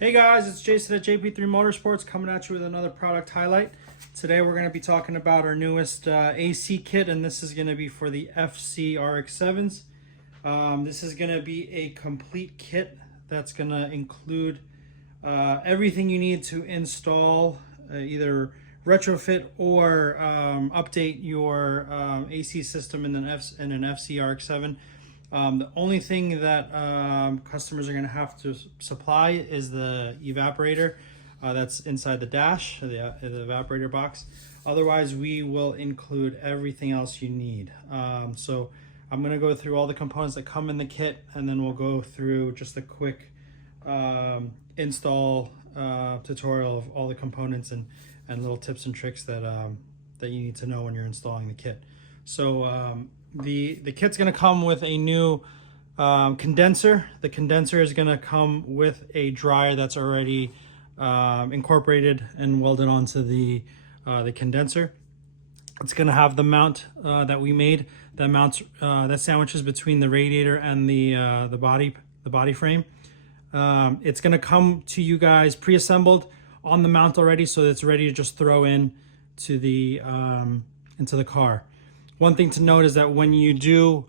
Hey guys, it's Jason at JP3 Motorsports coming at you with another product highlight. Today we're going to be talking about our newest AC kit, and this is going to be for the FC RX7s. This is going to be a complete kit that's going to include everything you need to install, either retrofit or update your AC system in an FC RX7. The only thing that customers are going to have to supply is the evaporator that's inside the dash, the evaporator box. Otherwise, we will include everything else you need. So I'm going to go through all the components that come in the kit, and then we'll go through just a quick install tutorial of all the components and little tips and tricks that that you need to know when you're installing the kit. So the kit's going to come with a new condenser. The condenser is going to come with a dryer that's already incorporated and welded onto the condenser. It's going to have the mount that we made that mounts that sandwiches between the radiator and the body frame. It's going to come to you guys pre-assembled on the mount already, so it's ready to just throw in to the into the car. One thing to note is that when you do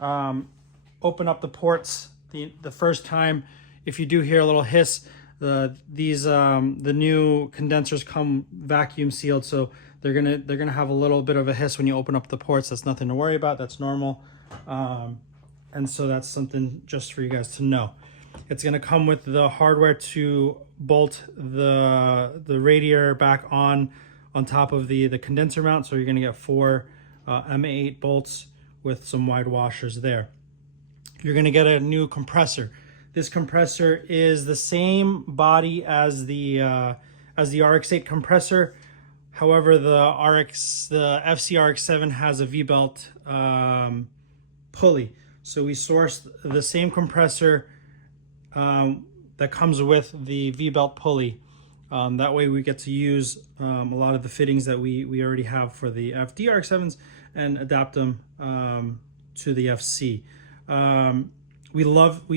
open up the ports the first time, if you do hear a little hiss, the new condensers come vacuum sealed, so they're gonna have a little bit of a hiss when you open up the ports. That's nothing to worry about. That's normal, and so that's something just for you guys to know. It's gonna come with the hardware to bolt the radiator back on top of the condenser mount. So you're gonna get 4 M8 bolts with some wide washers there. You're going to get a new compressor. This compressor is the same body as the RX8 compressor. However, the FC RX7 has a V-belt pulley. So we sourced the same compressor that comes with the V-belt pulley. That way we get to use a lot of the fittings that we already have for the FD RX7s and adapt them to the FC. We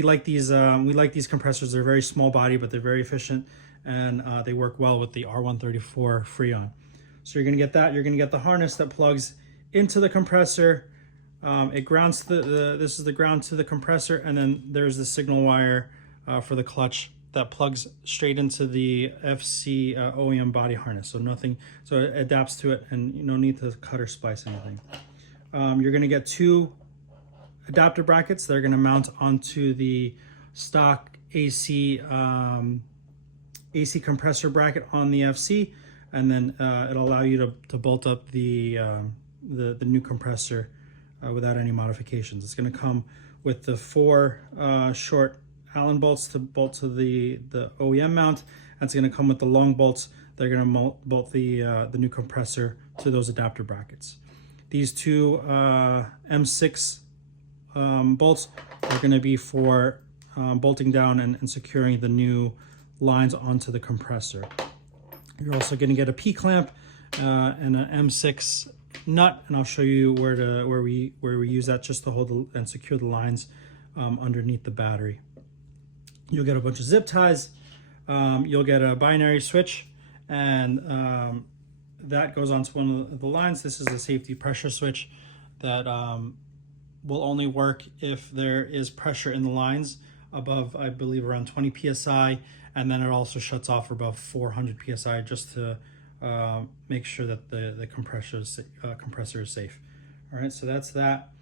like these compressors. They're very small body, but they're very efficient, and they work well with the R134 Freon. So you're gonna get that. You're gonna get the harness that plugs into the compressor. It grounds this is the ground to the compressor, and then there's the signal wire for the clutch that plugs straight into the FC OEM body harness. So it adapts to it, and no need to cut or splice anything. You're gonna get 2 adapter brackets that are gonna mount onto the stock AC compressor bracket on the FC, and then it'll allow you to bolt up the new compressor without any modifications. It's gonna come with the 4 short Allen bolts to bolt to the OEM mount. That's going to come with the long bolts. They're going to bolt the new compressor to those adapter brackets. These 2 M6 bolts are going to be for bolting down and securing the new lines onto the compressor. You're also going to get a P-clamp and an M6 nut, and I'll show you where we use that just to hold and secure the lines underneath the battery. You'll get a bunch of zip ties. You'll get a binary switch, and that goes onto one of the lines. This is a safety pressure switch that will only work if there is pressure in the lines above, I believe, around 20 psi, and then it also shuts off above 400 psi just to make sure that the compressor is safe. All right, so that's that.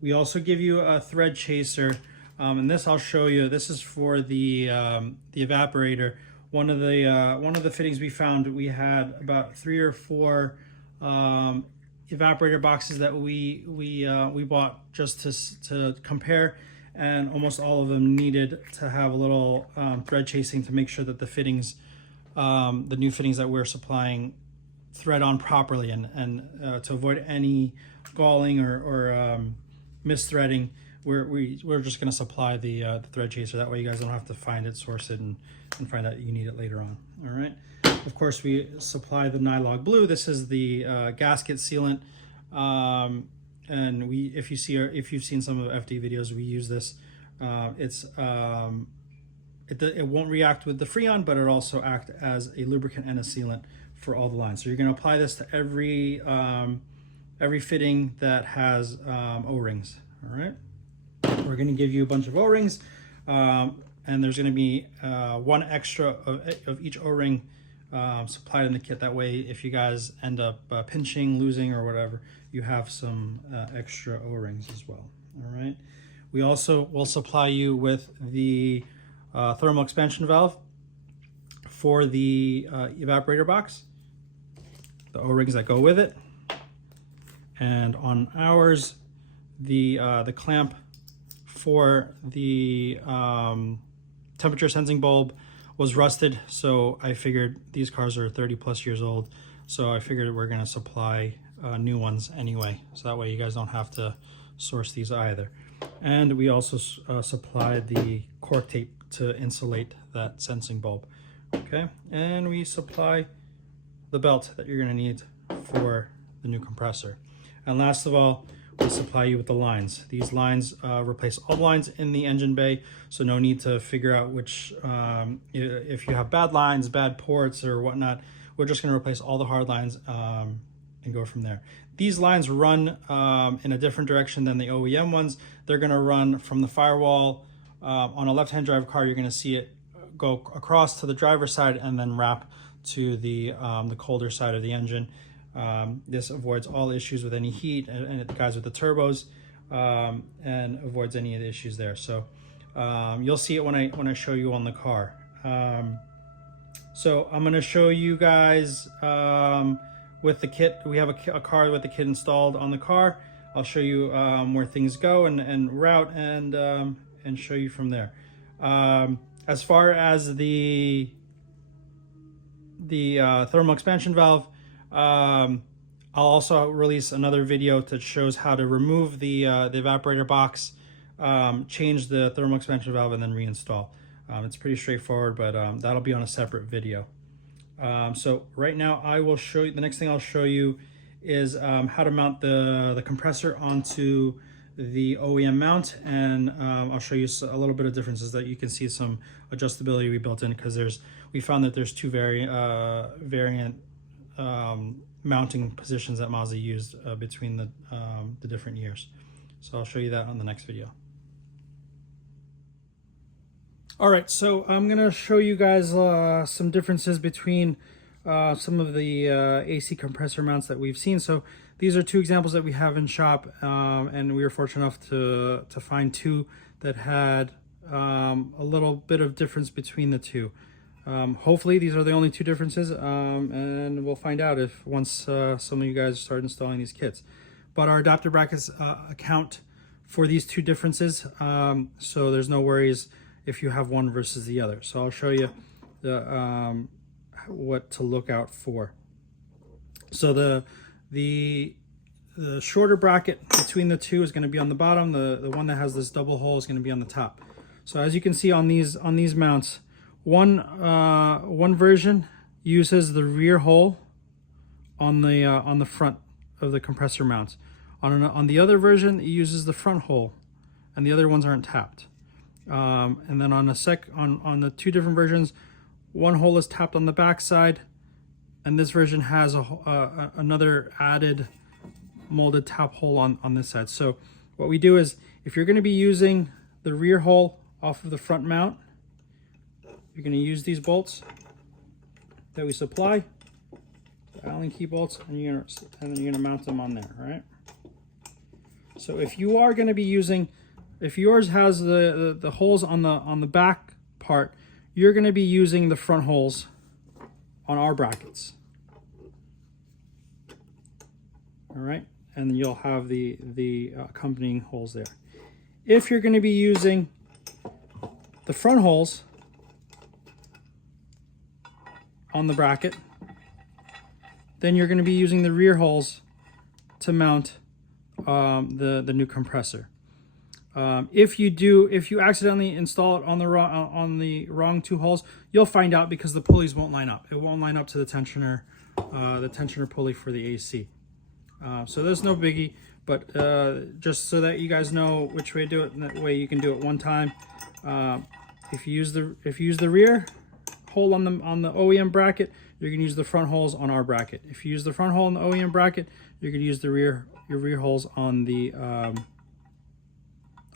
We also give you a thread chaser. And this I'll show you. This is for the evaporator. One of the fittings we found, we had about 3 or 4 evaporator boxes that we bought just to compare, and almost all of them needed to have a little thread chasing to make sure that the fittings, the new fittings that we're supplying, thread on properly, and to avoid any galling or misthreading. We're just going to supply the thread chaser. That way you guys don't have to find it, source it, and find out you need it later on. All right. Of course, we supply the Nylog Blue. This is the gasket sealant, and if you've seen some of the FD videos, we use this. It's it won't react with the Freon, but it also act as a lubricant and a sealant for all the lines. So you're going to apply this to every fitting that has O-rings. All right, we're going to give you a bunch of O-rings, and there's going to be one extra of each O-ring supplied in the kit. That way, if you guys end up pinching, losing, or whatever, you have some extra O-rings as well. All right. We also will supply you with the thermal expansion valve for the evaporator box, the O-rings that go with it, and on ours, the clamp for the temperature sensing bulb was rusted, so I figured these cars are 30+ years old, so I figured we're going to supply new ones anyway, so that way you guys don't have to source these either. And we also supplied the cork tape to insulate that sensing bulb. Okay, and we supply the belt that you're going to need for the new compressor. And last of all, we supply you with the lines. These lines replace all the lines in the engine bay, so no need to figure out which, if you have bad lines, bad ports, or whatnot. We're just going to replace all the hard lines and go from there. These lines run in a different direction than the OEM ones. They're going to run from the firewall on a left-hand drive car. You're going to see it go across to the driver's side and then wrap to the colder side of the engine. This avoids all issues with any heat and it guys with the turbos, and avoids any of the issues there. So you'll see it when I show you on the car. So I'm going to show you guys with the kit. We have a car with the kit installed on the car. I'll show you where things go and route and show you from there. As far as the thermal expansion valve, I'll also release another video that shows how to remove the evaporator box, change the thermal expansion valve, and then reinstall. It's pretty straightforward, but that'll be on a separate video. So right now I will show you, the next thing I'll show you is how to mount the compressor onto the OEM mount, and I'll show you a little bit of differences that you can see some adjustability we built in, because we found that there's two variant mounting positions that Mazda used between the different years. So I'll show you that on the next video. All right, so I'm gonna show you guys some differences between some of the AC compressor mounts that we've seen. So these are two examples that we have in shop, and we were fortunate enough to find two that had a little bit of difference between the two. Hopefully these are the only two differences, and we'll find out if once some of you guys start installing these kits. But our adapter brackets account for these two differences, so there's no worries if you have one versus the other. So I'll show you what to look out for. So the shorter bracket between the two is going to be on the bottom. The one that has this double hole is going to be on the top. So as you can see on these mounts, one version uses the rear hole on the front of the compressor mounts. On the other version, it uses the front hole, and the other ones aren't tapped. And then on the two different versions, one hole is tapped on the back side, and this version has another added molded tap hole on this side. So what we do is, if you're going to be using the rear hole off of the front mount, you're going to use these bolts that we supply, the Allen key bolts, and then you're going to mount them on there. All right. So if you are going to be using, if yours has the holes on the back part, you're going to be using the front holes on our brackets. All right, and you'll have the accompanying holes there. If you're going to be using the front holes on the bracket, then you're going to be using the rear holes to mount the new compressor. If you accidentally install it on the wrong two holes, you'll find out because the pulleys won't line up. It won't line up to the tensioner pulley for the AC. So there's no biggie, but just so that you guys know which way to do it, and that way you can do it one time. if you use the rear hole on the OEM bracket, you're gonna use the front holes on our bracket. If you use the front hole on the OEM bracket, you're gonna use your rear holes on the on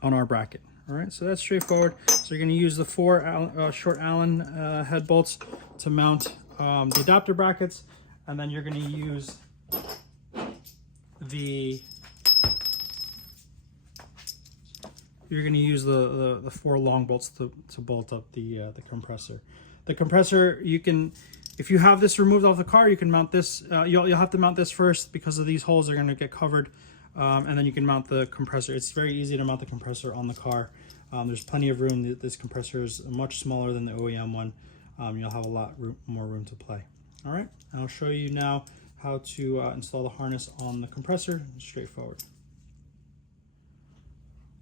our bracket. All right, so that's straightforward. So you're gonna use the 4 short Allen head bolts to mount the adapter brackets, and then you're gonna use the 4 long bolts to bolt up the compressor. The compressor, you can, if you have this removed off the car, you can mount this. You'll have to mount this first because of these holes are going to get covered, and then you can mount the compressor. It's very easy to mount the compressor on the car. There's plenty of room. This compressor is much smaller than the OEM one. You'll have a lot more room to play. All right, I'll show you now how to install the harness on the compressor. Straightforward.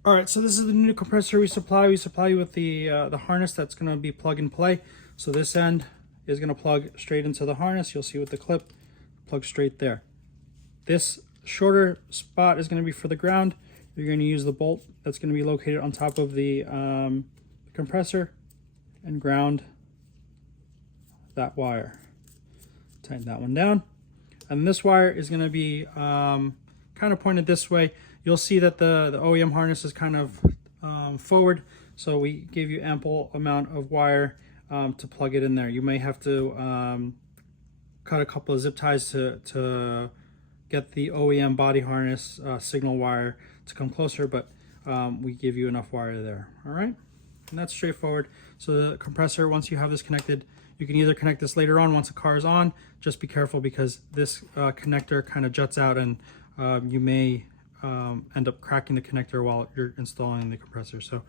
All right, so this is the new compressor we supply. We supply you with the harness that's going to be plug and play. So this end is going to plug straight into the harness. You'll see with the clip, plug straight there. This shorter spot is going to be for the ground. You're going to use the bolt that's going to be located on top of the compressor and ground that wire. Tighten that one down. And this wire is going to be kind of pointed this way. You'll see that the OEM harness is kind of forward, so we gave you ample amount of wire to plug it in there. You may have to cut a couple of zip ties to get the OEM body harness signal wire to come closer, but we give you enough wire there. All right, and that's straightforward. So the compressor, once you have this connected, you can either connect this later on once the car is on. Just be careful because this connector kind of juts out, and you may end up cracking the connector while you're installing the compressor. So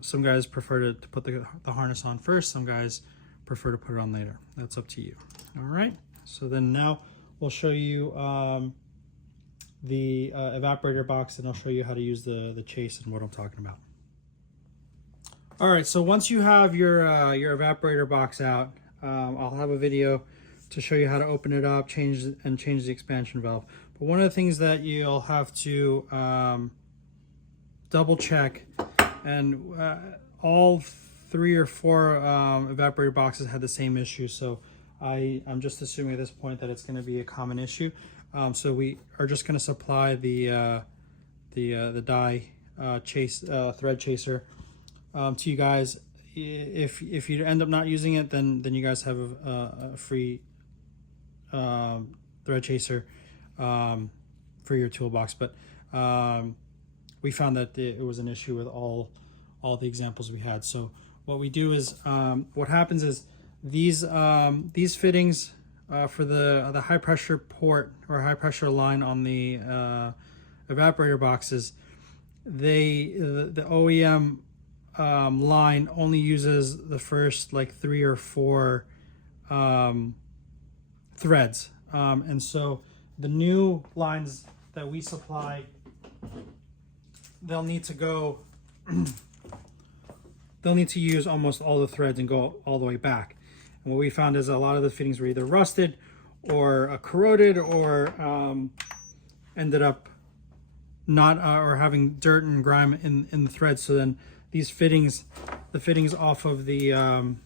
some guys prefer to put the harness on first, some guys prefer to put it on later. That's up to you. All right, so then now we'll show you the evaporator box, and I'll show you how to use the chase and what I'm talking about. All right, so once you have your evaporator box out, I'll have a video to show you how to open it up, change the expansion valve. But one of the things that you'll have to double check, and all 3 or 4 evaporator boxes had the same issue, so I'm just assuming at this point that it's going to be a common issue. So we are just going to supply the die thread chaser to you guys. If you end up not using it, then you guys have a free thread chaser for your toolbox. But we found that it was an issue with all the examples we had. So what we do is, what happens is these fittings for the high pressure port or high pressure line on the evaporator boxes, the OEM line only uses the first like 3 or 4 threads, and so the new lines that we supply, they'll need to use almost all the threads and go all the way back. And what we found is a lot of the fittings were either rusted or corroded, or ended up not or having dirt and grime in the threads. So then these fittings, the fittings off of the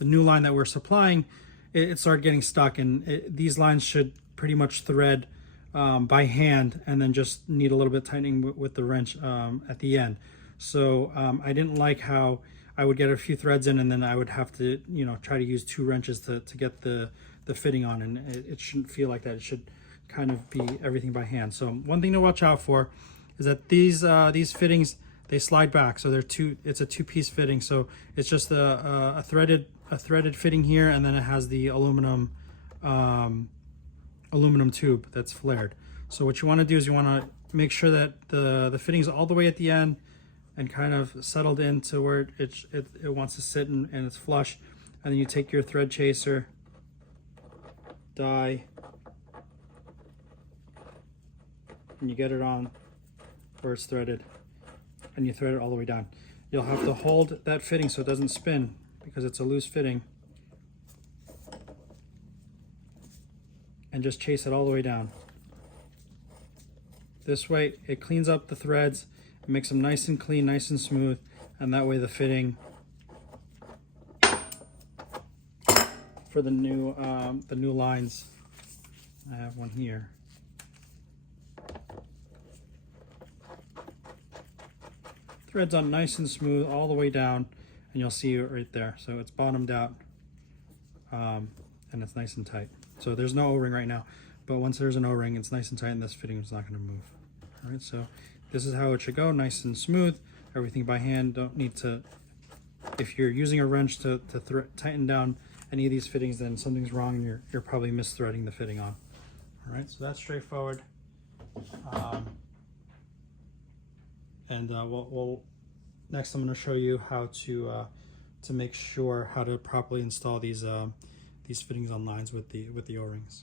new line that we're supplying, it started getting stuck, and these lines should pretty much thread by hand, and then just need a little bit tightening with the wrench at the end. So I didn't like how I would get a few threads in, and then I would have to, try to use 2 wrenches to get the fitting on, and it shouldn't feel like that. It should kind of be everything by hand. So one thing to watch out for is that these fittings, they slide back. So it's a 2-piece fitting. So it's just a threaded fitting here, and then it has the aluminum tube that's flared. So what you want to do is you want to make sure that the fitting's all the way at the end and kind of settled into where it wants to sit, and it's flush. And then you take your thread chaser, die, and you get it on where it's threaded, and you thread it all the way down. You'll have to hold that fitting so it doesn't spin because it's a loose fitting, and just chase it all the way down. This way it cleans up the threads, it makes them nice and clean, nice and smooth, and that way the fitting for the new lines. I have one here. Threads on nice and smooth all the way down, and you'll see it right there. So it's bottomed out, and it's nice and tight. So there's no O-ring right now, but once there's an O-ring, it's nice and tight, and this fitting is not going to move. All right, so this is how it should go, nice and smooth. Everything by hand. Don't need to. If you're using a wrench to tighten down any of these fittings, then something's wrong, and you're probably misthreading the fitting on. All right, so that's straightforward. And we'll next I'm going to show you how to make sure how to properly install these fittings on lines with the O-rings.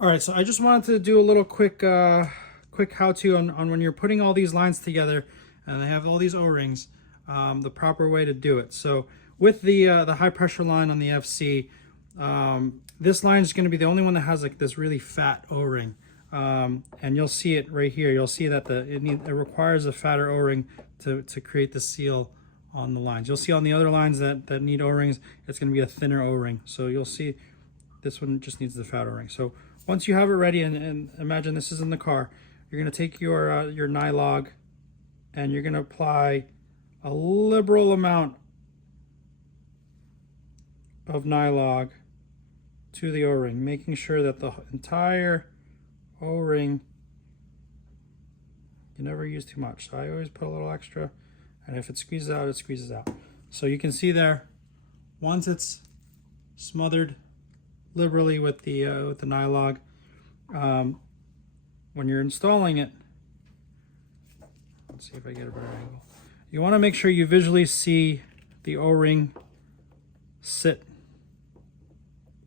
All right, so I just wanted to do a little quick how-to on when you're putting all these lines together and they have all these O-rings, the proper way to do it. So with the high pressure line on the FC, this line is going to be the only one that has like this really fat O-ring. And you'll see it right here. You'll see that it requires a fatter O-ring to create the seal on the lines. You'll see on the other lines that need O-rings, it's going to be a thinner O-ring. So you'll see this one just needs the fat O-ring. So once you have it ready, and imagine this is in the car, you're going to take your nylog and you're going to apply a liberal amount of nylog to the O-ring, making sure that the entire O-ring, you never use too much. So I always put a little extra, and if it squeezes out, it squeezes out. So you can see there, once it's smothered liberally with the nylog, when you're installing it, let's see if I get a better angle. You want to make sure you visually see the O-ring sit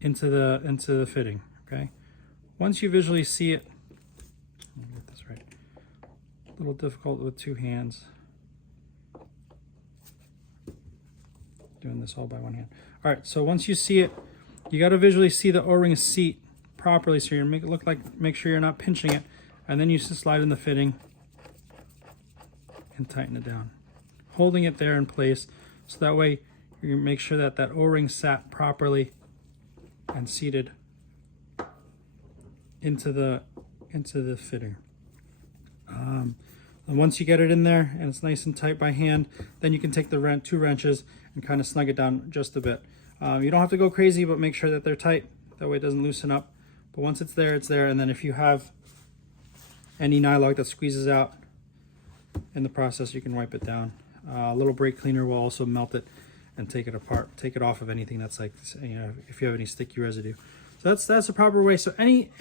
into the fitting. Okay. Once you visually see it, let me get this right. A little difficult with two hands. Doing this all by one hand. All right, so once you see it, you got to visually see the O-ring seat properly, so you're make it look like, make sure you're not pinching it, and then you just slide in the fitting and tighten it down, holding it there in place, so that way you make sure that that O-ring sat properly and seated into the fitting. And once you get it in there and it's nice and tight by hand, then you can take the two wrenches and kind of snug it down just a bit. You don't have to go crazy, but make sure that they're tight. That way it doesn't loosen up. But once it's there, it's there. And then if you have any nylog that squeezes out in the process, you can wipe it down. A little brake cleaner will also melt it and take it apart, take it off of anything that's like, you know, if you have any sticky residue. So that's the proper way. So any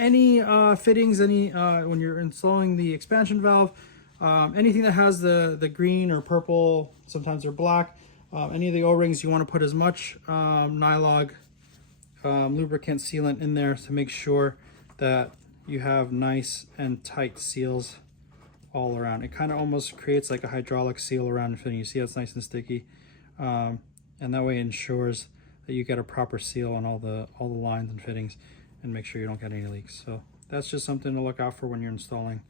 fittings, when you're installing the expansion valve, anything that has the green or purple, sometimes they're black, any of the O-rings, you want to put as much nylog lubricant sealant in there to make sure that you have nice and tight seals all around. It kind of almost creates like a hydraulic seal around the fitting. You see it's nice and sticky, and that way ensures that you get a proper seal on all the lines and fittings, and make sure you don't get any leaks. So that's just something to look out for when you're installing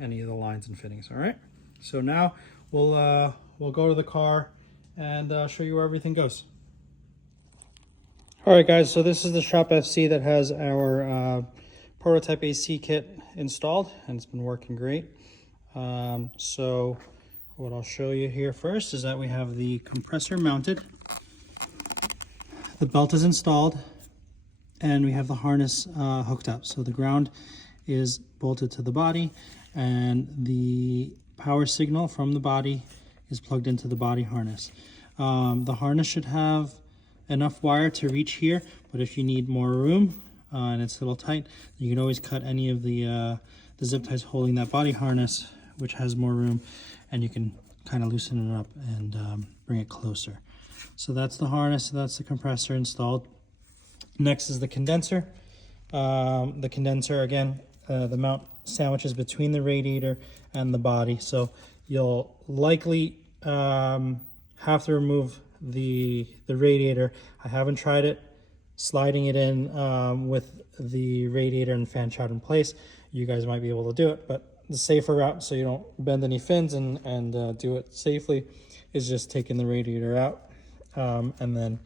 any of the lines and fittings. All right, so now we'll go to the car and show you where everything goes. All right, guys, so this is the Shop FC that has our prototype AC kit installed, and it's been working great. So what I'll show you here first is that we have the compressor mounted, the belt is installed, and we have the harness hooked up. So the ground is bolted to the body, and the power signal from the body is plugged into the body harness. The harness should have enough wire to reach here, but if you need more room and it's a little tight, you can always cut any of the zip ties holding that body harness, which has more room, and you can kind of loosen it up and bring it closer. So that's the harness, that's the compressor installed. Next is the condenser. The condenser, again, the mount sandwiches between the radiator and the body, so you'll likely have to remove the radiator. I haven't tried it sliding it in with the radiator and fan shroud in place. You guys might be able to do it, but the safer route, so you don't bend any fins and do it safely, is just taking the radiator out and then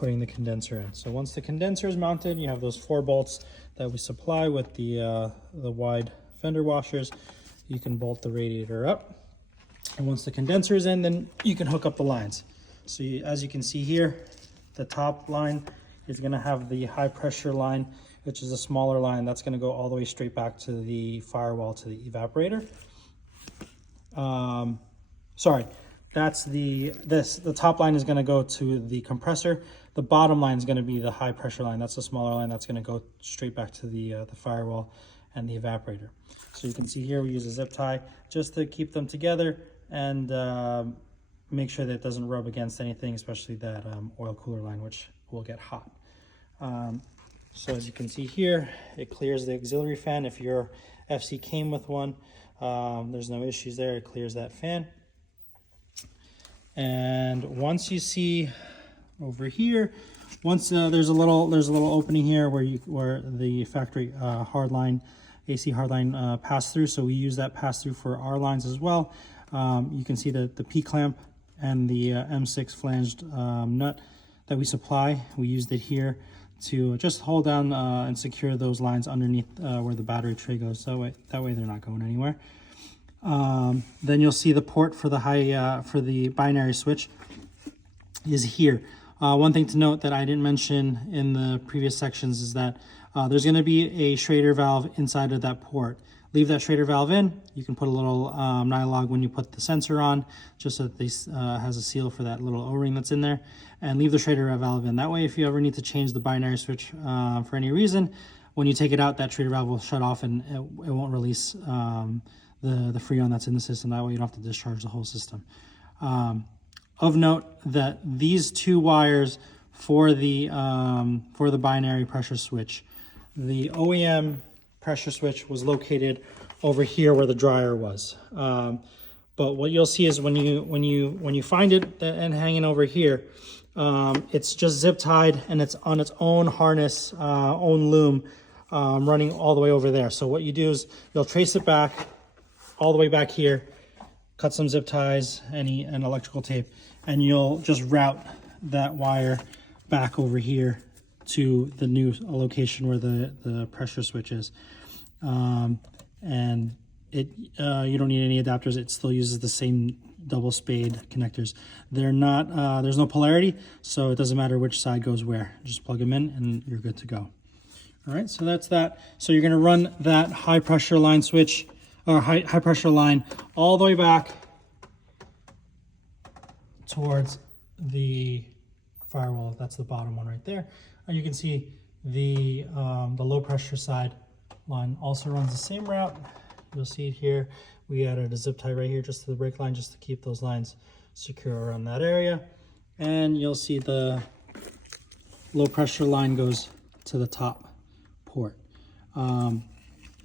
putting the condenser in. So once the condenser is mounted, you have those 4 bolts that we supply with the wide fender washers. You can bolt the radiator up. And once the condenser is in, then you can hook up the lines. So as you can see here, the top line is going to have the high pressure line, which is a smaller line that's going to go all the way straight back to the firewall, to the evaporator. Sorry, that's the top line is going to go to the compressor. The bottom line is going to be the high pressure line. That's the smaller line that's going to go straight back to the firewall and the evaporator. So you can see here we use a zip tie just to keep them together and make sure that it doesn't rub against anything, especially that oil cooler line, which will get hot. So as you can see here, it clears the auxiliary fan. If your FC came with one, there's no issues there. It clears that fan. And once you see over here, once there's a little opening here where the factory hardline, AC hardline pass through. So we use that pass through for our lines as well. You can see the P clamp and the M6 flanged nut that we supply. We used it here to just hold down and secure those lines underneath where the battery tray goes. That way they're not going anywhere. Then you'll see the port for the binary switch is here. One thing to note that I didn't mention in the previous sections is that there's going to be a Schrader valve inside of that port. Leave that Schrader valve in. You can put a little nylog when you put the sensor on, just so that this has a seal for that little O-ring that's in there, and leave the Schrader valve in. That way, if you ever need to change the binary switch for any reason, when you take it out, that Schrader valve will shut off and it won't release the freon that's in the system. That way you don't have to discharge the whole system. Of note that these 2 wires for the binary pressure switch, the OEM pressure switch was located over here where the dryer was. But what you'll see is when you find it and hanging over here, it's just zip tied and it's on its own harness, own loom, running all the way over there. So what you do is you'll trace it back all the way back here, cut some zip ties, and electrical tape, and you'll just route that wire back over here to the new location where the pressure switch is. And you don't need any adapters. It still uses the same double spade connectors. They're not, there's no polarity, so it doesn't matter which side goes where. Just plug them in and you're good to go. All right, so that's that. So you're gonna run that high pressure line switch, or high pressure line, all the way back towards the firewall. That's the bottom one right there. And you can see the low pressure side line also runs the same route. You'll see it here. We added a zip tie right here just to the brake line, just to keep those lines secure around that area. And you'll see the low pressure line goes to the top port.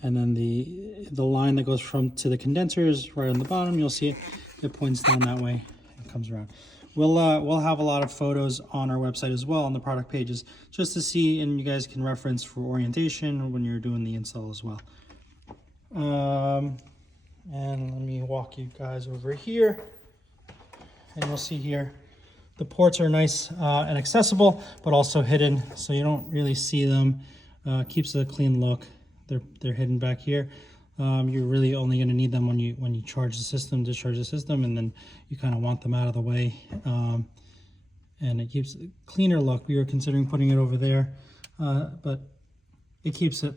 And then the line that goes to the condenser is right on the bottom. You'll see it points down that way and comes around. We'll have a lot of photos on our website as well, on the product pages, just to see, and you guys can reference for orientation when you're doing the install as well. And let me walk you guys over here, and you'll see here the ports are nice and accessible, but also hidden, so you don't really see them. Keeps a clean look. They're hidden back here. You're really only going to need them when you charge the system, discharge the system, and then you kind of want them out of the way. And it keeps a cleaner look. We were considering putting it over there, but it keeps it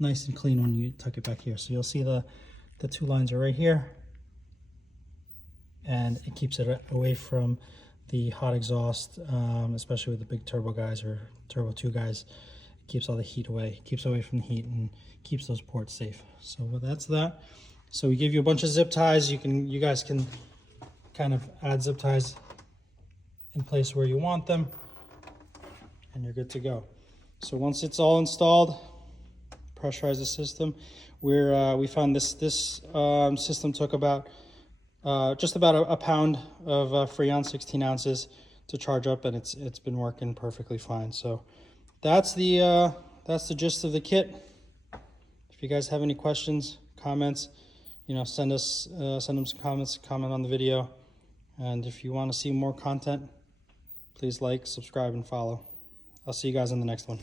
nice and clean when you tuck it back here. So you'll see the 2 lines are right here, and it keeps it away from the hot exhaust, especially with the big turbo guys or turbo 2 guys. It keeps all the heat away, keeps away from the heat, and keeps those ports safe. So that's that. So we give you a bunch of zip ties. You guys can kind of add zip ties in place where you want them, and you're good to go. So once it's all installed, pressurize the system. We found this system took about just about a pound of Freon, 16 ounces, to charge up, and it's been working perfectly fine. So that's the gist of the kit. If you guys have any questions, comments, send them some comments, comment on the video. And if you want to see more content, Please like, subscribe, and follow. I'll see you guys in the next one.